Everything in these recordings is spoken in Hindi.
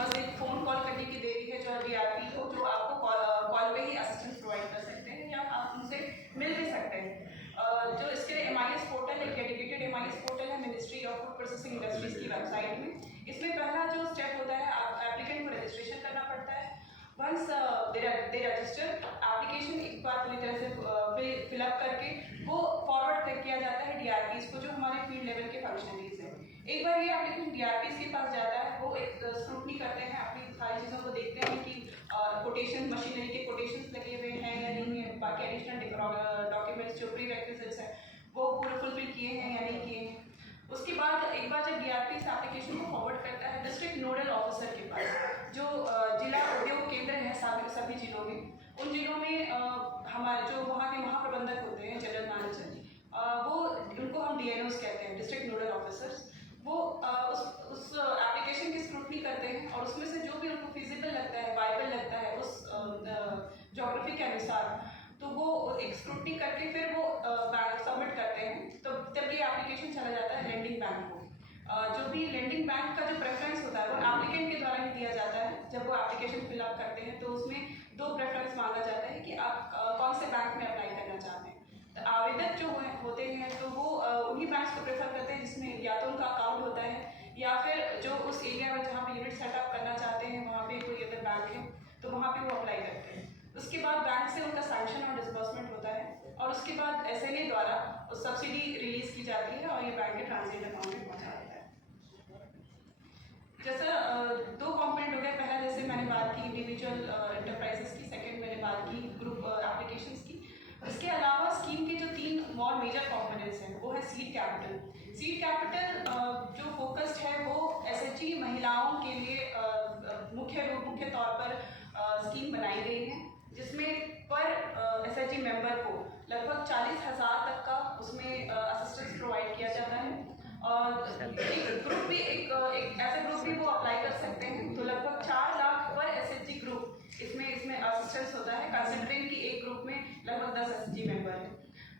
बस एक फ़ोन कॉल करने की देरी है जो डीआरपी को, जो आपको कॉल पे ही असिस्टेंस प्रोवाइड कर सकते हैं या आप उनसे मिल भी सकते हैं। जो इसके लिए MIS पोर्टल, एक डेडिकेटेड MIS पोर्टल है ministry of food processing industries की वेबसाइट में। इसमें पहला जो स्टेप होता है, आप एप्लीकेंट को रजिस्ट्रेशन करना पड़ता है। वंस दे रजिस्टर एप्लीकेशन, एक बार पूरी तरह से फिलअप करके वो फॉरवर्ड किया जाता है DRPs को, जो हमारे फील्ड लेवल के फंक्शनरीज हैं। एक बार ये एप्लीकेशन DRPs के पास जाता है, वो एक स्क्रूटनी करते हैं, अपनी सारी चीज़ों को देखते हैं कि कोटेशन, मशीनरी के कोटेशंस लगे हुए हैं या नहीं है, बाकी एडिशनल डॉक्यूमेंट्स जो प्री रेक्विजिट्स हैं वो पूरे फुलफिल किए हैं या नहीं किए हैं। उसके बाद एक बार जब DRPs एप्लीकेशन को फॉरवर्ड करता है डिस्ट्रिक्ट नोडल ऑफिसर के पास, जो जिला उद्योग केंद्र है सभी जिलों में, उन जिलों में हमारे जो वहाँ के महाप्रबंधक होते हैं, जनरल मैनेजर, वो उनको हम DNOs कहते हैं, डिस्ट्रिक्ट नोडल ऑफिसर्स। वो उस एप्लीकेशन की स्क्रूटनी करते हैं और उसमें से जो भी उनको फिजिबल लगता है, वाइबल लगता है उस ज्योग्राफी के अनुसार, तो वो एक स्क्रूटनी करके फिर वो बैंक सबमिट करते हैं। तो तब ये एप्लीकेशन चला जाता है लेंडिंग बैंक को। जो भी लेंडिंग बैंक का जो प्रेफरेंस होता है वो एप्लीकेंट के द्वारा ही दिया जाता है। जब वो एप्लीकेशन फिलअप करते हैं तो उसमें 2 प्रेफरेंस मांगा जाता है कि आप कौन से बैंक में अप्लाई करना चाहते हैं। तो आवेदक जो होते हैं तो वो उन्हीं बैंक्स को प्रेफर करते हैं जिसमें या तो उनका अकाउंट होता है या फिर जो उस एरिया में जहाँ पे यूनिट सेटअप करना चाहते हैं वहाँ पे कोई अगर बैंक है तो वहाँ पे वो अप्लाई करते हैं। उसके बाद बैंक से उनका सैंक्शन और डिसबर्समेंट होता है और उसके बाद SNA द्वारा उस सब्सिडी रिलीज की जाती है और ये बैंक के ट्रांजिट अकाउंट में पहुँचा जाता है। जैसा 2 कॉम्पोनेंट हो गए, पहला जैसे मैंने बात की इंडिविजुअल एंटरप्राइजेस की, सेकंड मैंने बात की ग्रुप एप्लीकेशंस की। इसके अलावा स्कीम के जो 3 और मेजर कॉम्पोनेंट्स हैं वो है सीड कैपिटल। सीड कैपिटल जो फोकस्ड है वो SHG महिलाओं के लिए मुख्य तौर पर स्कीम बनाई गई है, जिसमें पर SHG मेंबर को लगभग 40,000 तक का उसमें असिस्टेंस प्रोवाइड किया जाता है। और एक ग्रुप भी एक ऐसे ग्रुप भी वो अप्लाई कर सकते हैं, तो लगभग 4 लाख पर SHG ग्रुप इसमें असिस्टेंस होता है, कंसिडरिंग कि एक ग्रुप में लगभग 10 SHG मेंबर है।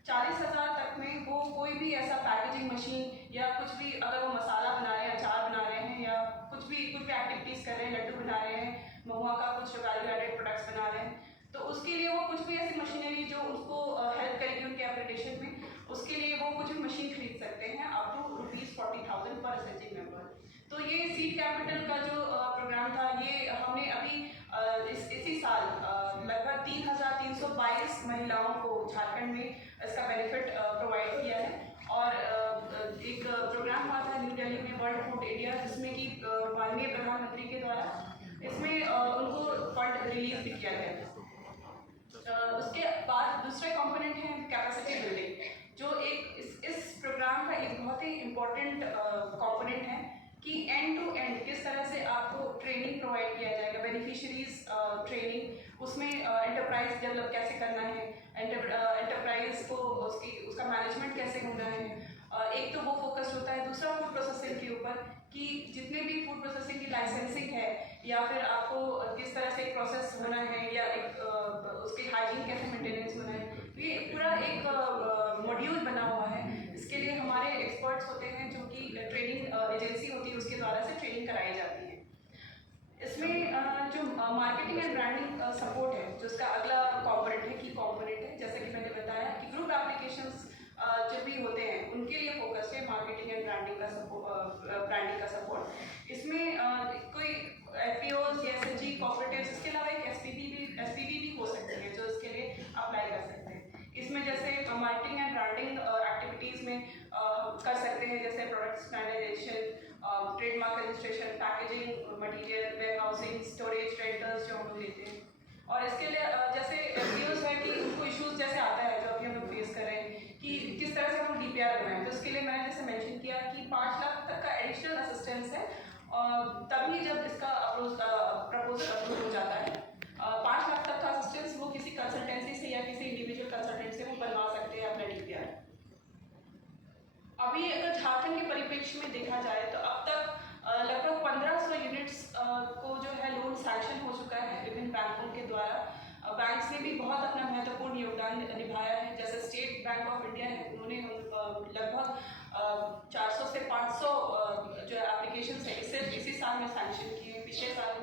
40,000 तक में वो कोई भी ऐसा पैकेजिंग मशीन या कुछ भी, अगर वो मसाला बना रहे हैं, अचार बना रहे हैं या कुछ भी एक्टिविटीज़ कर रहे हैं, लड्डू बना रहे हैं, महुआ का कुछ वैल्यू एडेड प्रोडक्ट्स बना रहे हैं, तो उसके लिए वो कुछ भी ऐसी मशीनरी जो उसको हेल्प करेगी उनके अपग्रेडेशन में, उसके लिए वो कुछ भी मशीन खरीद सकते हैं अप टू ₹40,000 पर SHG मेंबर। तो ये सीड कैपिटल का जो प्रोग्राम था, ये हमने अभी इसी साल लगभग 3,322 महिलाओं को झारखंड में इसका बेनिफिट प्रोवाइड किया है। और एक प्रोग्राम हुआ था न्यू दिल्ली में, वर्ल्ड फूड एरिया, जिसमें कि माननीय प्रधानमंत्री के द्वारा इसमें उनको फंड रिलीज भी किया गया था। उसके बाद दूसरा कंपोनेंट है कैपेसिटी बिल्डिंग, जो इस प्रोग्राम का एक बहुत ही इम्पोर्टेंट कंपोनेंट है कि एंड टू एंड किस तरह से आपको ट्रेनिंग प्रोवाइड किया जाएगा, बेनिफिशियरीज ट्रेनिंग, उसमें एंटरप्राइज डेवलप कैसे करना है, एंटरप्राइज को उसका मैनेजमेंट कैसे होना है। एक तो वो फोकस होता है, दूसरा फूड प्रोसेसिंग के ऊपर कि जितने भी फूड प्रोसेसिंग की लाइसेंसिंग है या फिर आपको किस तरह से एक प्रोसेस होना है या एक उसकी हाइजीन कैसे मेंटेनेंस होना है, ये पूरा एक मॉड्यूल बना हुआ है। इसके लिए हमारे एक्सपर्ट्स होते हैं जो कि ट्रेनिंग एजेंसी होती है उसके द्वारा से ट्रेनिंग कराई जाती है। इसमें जो मार्केटिंग एंड ब्रांडिंग सपोर्ट है, जो इसका अगला कॉम्पोनेंट है, की कॉम्पोनेंट है, जैसे कि मैंने बताया कि ग्रुप एप्लीकेशंस जो भी होते हैं उनके लिए फोकस है मार्केटिंग एंड ब्रांडिंग का सपोर्ट। इसमें कोई FPOs या SHG कॉपरेटिव्स, इसके अलावा एक SPV भी हो सकती है जो इसके लिए अप्लाई कर सकते हैं। इसमें जैसे मार्केटिंग एंड ब्रांडिंग एक्टिविटीज़ में कर सकते हैं, जैसे product standardisation, trademark registration, packaging material, warehousing, storage, rentals जो हम लोग लेते हैं। और इसके लिए जैसे FPOs है कि उनको इश्यूज जैसे आता है जो अभी हम लोग फेस कर रहे हैं कि किस तरह से हम DPR बनाएं, तो उसके लिए मैंने जैसे मेंशन किया कि 5 लाख तक का एडिशनल असिस्टेंस है, तभी जब इसका प्रपोजल अप्रूव हो जाता है। 5 लाख तक का असिस्टेंस वो किसी कंसल्टेंसी से या किसी इंडिविजुअल कंसल्टेंट से वो बनवा सकते हैं अपना DPR। अभी अगर झारखंड के परिप्रेक्ष्य में देखा जाए तो अब तक लगभग 1500 यूनिट्स को जो है लोन सैंक्शन हो चुका है विभिन्न बैंकों के द्वारा। बैंक्स ने भी बहुत अपना महत्वपूर्ण योगदान निभाया है, जैसे स्टेट बैंक ऑफ इंडिया है, उन्होंने लगभग 400 से 500 जो एप्लीकेशन है सिर्फ इसी साल में सैंक्शन किए, पिछले साल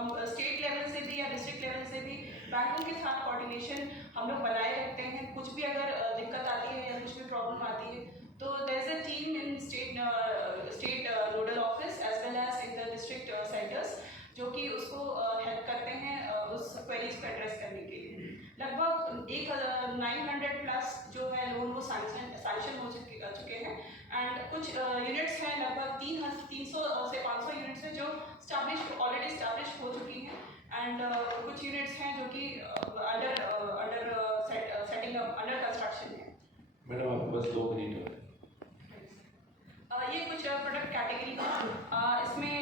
हम स्टेट लेवल से भी या डिस्ट्रिक्ट लेवल से भी बैंकों के साथ कोऑर्डिनेशन हम लोग बनाए रखते हैं। कुछ भी अगर दिक्कत आती है या कुछ भी प्रॉब्लम आती है तो there is a team in state nodal office as well as in the district centres जो कि उसको हेल्प करते हैं उस क्वेरीज को एड्रेस करने के लिए। लगभग 900 प्लस जो है लोन वो सैंक्शन हो चुके हैं एंड कुछ यूनिट्स हैं लगभग 300 से 500 यूनिट्स हैं जो ऑलरेडी स्टैब्लिश हो चुकी हैं एंड कुछ यूनिट्स हैं जो कि under setting up under construction है। मैडम आपके पास 2 मिनट है। ये कुछ प्रोडक्ट कैटेगरी है। इसमें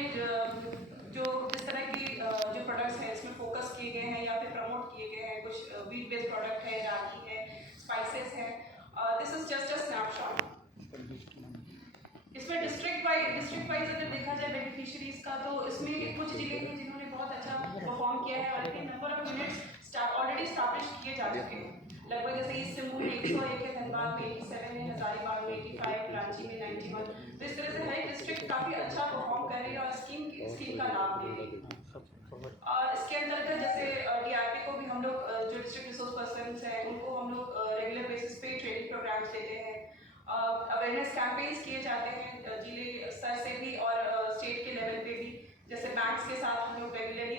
जो जिस तरह की जो प्रोडक्ट्स हैं इसमें फोकस किए गए हैं या फिर प्रमोट किए गए हैं। कुछ व्हीट बेस्ड प्रोडक्ट है, रागी है, स्पाइसेस है। This is just a snapshot. इसमें डिस्ट्रिक्ट वाइज अगर देखा जाए बेनिफिशियरीज का तो इसमें कुछ जिले हैं जिन्होंने बहुत अच्छा परफॉर्म किया है और इनके number of units already establish किए जा चुके हैं। लगभग जैसे ईस्ट सिंहभूम में 101 है, धनबाद में 87 है, हजारीबाग में 85, रांची में 91। तो इस तरह से हर एक डिस्ट्रिक्ट काफ़ी अच्छा परफॉर्म कर रही है और स्कीम का लाभ ले रही है। और इसके अंतर्गत जैसे डीआरपी को भी हम लोग जो डिस्ट्रिक्ट रिसोर्स पर्सन हैं उनको हम लोग रेगुलर बेसिस पे ट्रेनिंग प्रोग्राम्स देते हैं। अवेयरनेस कैंपेन्स किए जाते हैं जिले स्तर से भी और स्टेट के लेवल पे भी। जैसे बैंक्स के साथ हम लोग रेगुलरली